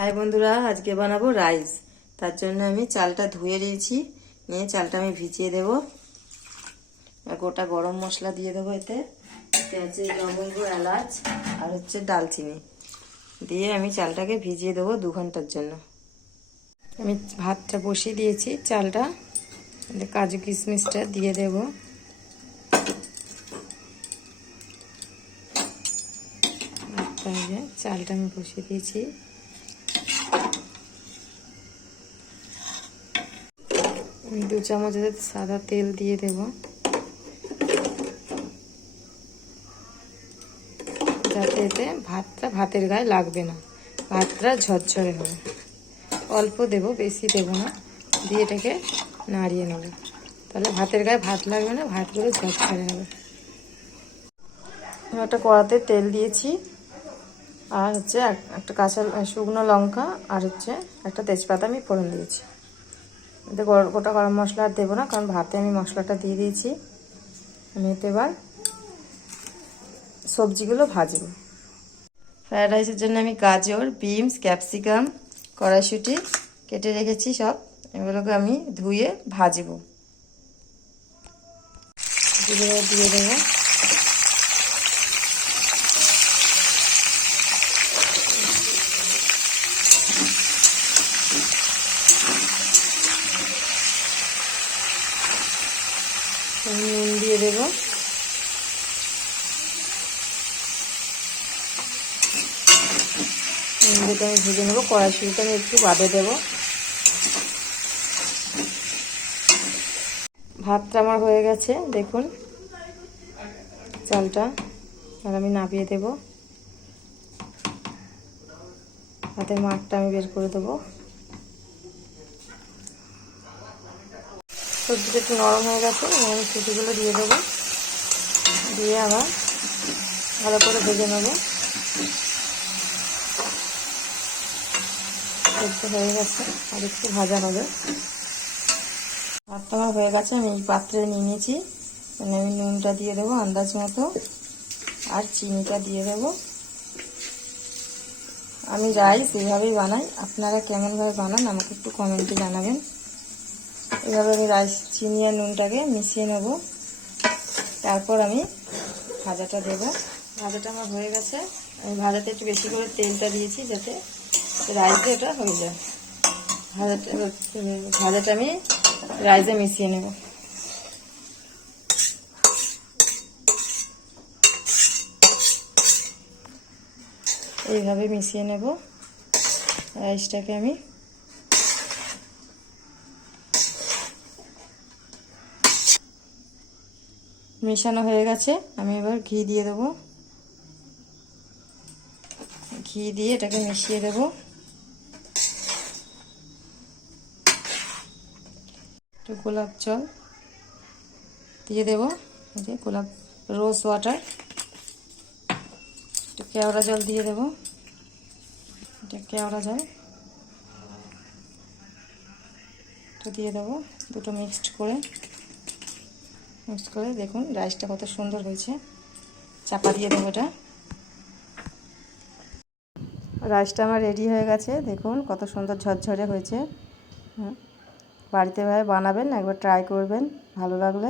High বন্ধুরা, আজকে বানাবো রাইস। তার জন্য আমি চালটা ধুয়ে নিয়েছি, নিয়ে চালটা আমি ভিজিয়ে দেব। গোটা গরম মশলা দিয়ে দেবো এতে। এতে আছে লবঙ্গ, এলাচ, আর হচ্ছে ডালচিনি। দিয়ে আমি চালটাকে ভিজিয়ে দেবো দু ঘণ্টার জন্য। আমি ভাতটা বসিয়ে দিয়েছি, চালটা। কাজু কিশমিশটা দিয়ে দেব। চালটা আমি বসিয়ে দিয়েছি। দু চামচ সাদা তেল দিয়ে দেব। যাতে এতে ভাতটা ভাতের গায়ে লাগবে না, ভাতটা ঝরঝরে হবে। অল্প দেব, বেশি দেব না, দিয়ে এটাকে নাড়িয়ে নেব। তাহলে ভাতের গায়ে ভাত লাগবে না, ভাতগুলো ঝরঝরে হবে। একটা কড়াতে তেল দিয়েছি, আর হচ্ছে একটা কাঁচা শুকনো লঙ্কা, আর হচ্ছে একটা তেজপাতা আমি ফোড়ন দিয়েছি। এতে গোটা গরম মশলা আর দেবো না, কারণ ভাতে আমি মশলাটা দিয়ে দিয়েছি। আমি এতে এবার সবজিগুলো ভাজবো। ফ্রায়েড রাইসের জন্য আমি গাজর, বিনস, ক্যাপসিকাম, কড়াইশুটি কেটে রেখেছি সব। এগুলোকে আমি ধুয়ে ভাজবো। দিয়ে দেবো। নুন দিয়ে দেব। নুন দিয়ে আমি ভেজে নেব, কড়াইশুটিটা আমি একটু বাদে দেব। ভাতটা আমার হয়ে গেছে, দেখুন। চালটা আর আমি নামিয়ে দেব। হাতের মাঠটা আমি বের করে দেবো। সবজিটা একটু নরম হয়ে গেছে আমি সুটিগুলো দিয়ে দেবো। দিয়ে আবার ভালো করে ভেজে নেব। হয়ে গেছে, আর একটু ভাজা হবে ভাতটা আমার হয়ে গেছে, আমি এই পাত্রে নিয়ে নিয়েছি। মানে আমি নুনটা দিয়ে দেবো, আন্দাজ মতো, আর চিনিটা দিয়ে দেবো। আমি রাইস এইভাবেই বানাই, আপনারা কেমনভাবে বানান আমাকে একটু কমেন্টে জানাবেন। এভাবে আমি রাইস চিনি আর নুনটাকে মিশিয়ে নেব। তারপর আমি ভাজাটা দেবো। ভাজাটা আমার হয়ে গেছে। আমি ভাজাতে একটু বেশি করে তেলটা দিয়েছি যাতে রাইসে এটা হয়ে যায়। ভাজাটা ভাজাটা আমি রাইসে মিশিয়ে নেব। এইভাবে মিশিয়ে নেব। রাইসটাকে আমি মেশানো হয়ে গেছে। আমি এবার ঘি দিয়ে দেবো। ঘি দিয়ে এটাকে মিশিয়ে দেব। একটু গোলাপ জল দিয়ে দেবো। যে গোলাপ রোজ ওয়াটার। একটু কেওড়া জল দিয়ে দেবো। এটা কেওড়া জল। একটু দিয়ে দেবো। দুটো মিক্সড করে। মিক্স করে দেখুন, রাইসটা কত সুন্দর হয়েছে। চাপা দিয়ে দেবো এটা। রাইসটা আমার রেডি হয়ে গেছে। দেখুন, কত সুন্দর ঝরঝরে হয়েছে। বাড়িতে ভাই বানাবেন, একবার ট্রাই করবেন, ভালো লাগলে।